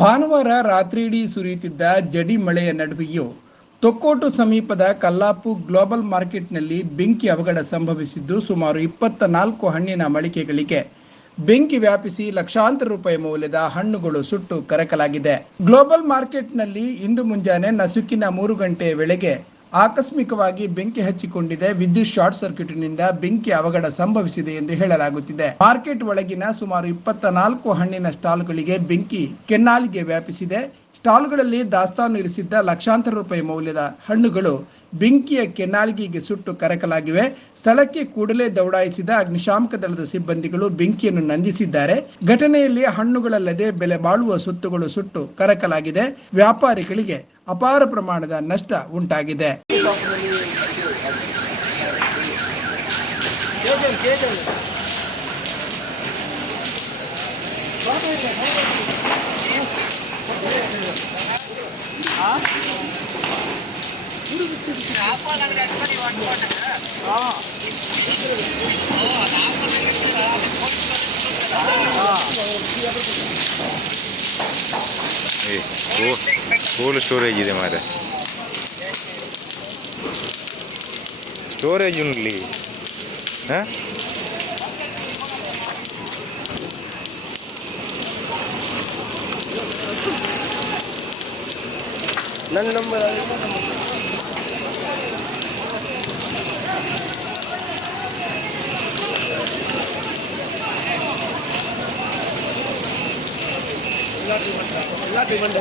ಭಾನುವಾರ ರಾತ್ರಿಯಿಡೀ ಸುರಿಯುತ್ತಿದ್ದ ಜಡಿ ಮಳೆಯ ನಡುವೆಯೂ ತೊಕ್ಕೋಟು ಸಮೀಪದ ಕಲ್ಲಾಪು ಗ್ಲೋಬಲ್ ಮಾರ್ಕೆಟ್ನಲ್ಲಿ ಬೆಂಕಿ ಅವಘಡ ಸಂಭವಿಸಿದ್ದು ಸುಮಾರು ಇಪ್ಪತ್ತ ನಾಲ್ಕು ಹಣ್ಣಿನ ಮಳಿಕೆಗಳಿಗೆ ಬೆಂಕಿ ವ್ಯಾಪಿಸಿ ಲಕ್ಷಾಂತರ ರೂಪಾಯಿ ಮೌಲ್ಯದ ಹಣ್ಣುಗಳು ಸುಟ್ಟು ಕರಕಲಾಗಿದೆ. ಗ್ಲೋಬಲ್ ಮಾರ್ಕೆಟ್ನಲ್ಲಿ ಇಂದು ಮುಂಜಾನೆ ನಸುಕಿನ ಮೂರು ಗಂಟೆಯ ವೇಳೆಗೆ ಆಕಸ್ಮಿಕವಾಗಿ ಬೆಂಕಿ ಹಚ್ಚಿಕೊಂಡಿದೆ. ವಿದ್ಯುತ್ ಶಾರ್ಟ್ ಸರ್ಕ್ಯೂಟ್ನಿಂದ ಬೆಂಕಿ ಅವಘಡ ಸಂಭವಿಸಿದೆ ಎಂದು ಹೇಳಲಾಗುತ್ತಿದೆ. ಮಾರ್ಕೆಟ್ ಒಳಗಿನ ಸುಮಾರು ಇಪ್ಪತ್ತ ನಾಲ್ಕು ಹಣ್ಣಿನ ಸ್ಟಾಲ್ಗಳಿಗೆ ಬೆಂಕಿ ಕೆನ್ನಾಲಿಗೆ ವ್ಯಾಪಿಸಿದೆ. ಸ್ಟಾಲ್ಗಳಲ್ಲಿ ದಾಸ್ತಾನು ಇರಿಸಿದ್ದ ಲಕ್ಷಾಂತರ ರೂಪಾಯಿ ಮೌಲ್ಯದ ಹಣ್ಣುಗಳು ಬೆಂಕಿಯ ಕೆನ್ನಾಲಿಗೆಗೆ ಸುಟ್ಟು ಕರಕಲಾಗಿವೆ. ಸ್ಥಳಕ್ಕೆ ಕೂಡಲೇ ದೌಡಾಯಿಸಿದ ಅಗ್ನಿಶಾಮಕ ದಳದ ಸಿಬ್ಬಂದಿಗಳು ಬೆಂಕಿಯನ್ನು ನಂದಿಸಿದ್ದಾರೆ. ಘಟನೆಯಲ್ಲಿ ಹಣ್ಣುಗಳಲ್ಲದೆ ಬೆಲೆ ಬಾಳುವ ಸೊತ್ತುಗಳು ಸುಟ್ಟು ಕರಕಲಾಗಿದೆ. ವ್ಯಾಪಾರಿಗಳಿಗೆ ಅಪಾರ ಪ್ರಮಾಣದ ನಷ್ಟ ಉಂಟಾಗಿದೆ. ಫುಲ್ ಸ್ಟೋರೇಜ್ ಇದೆ ಮಾರೆ ಸ್ಟೋರೇಜ್ ಉಂಡ್ಲಿ ಹಾಂ ನನ್ನ ನಂಬರ್ ಎಲ್ಲ ಡಿಮಾಂಡ್ ಎಲ್ಲ ಡಿಮಾಂಡ್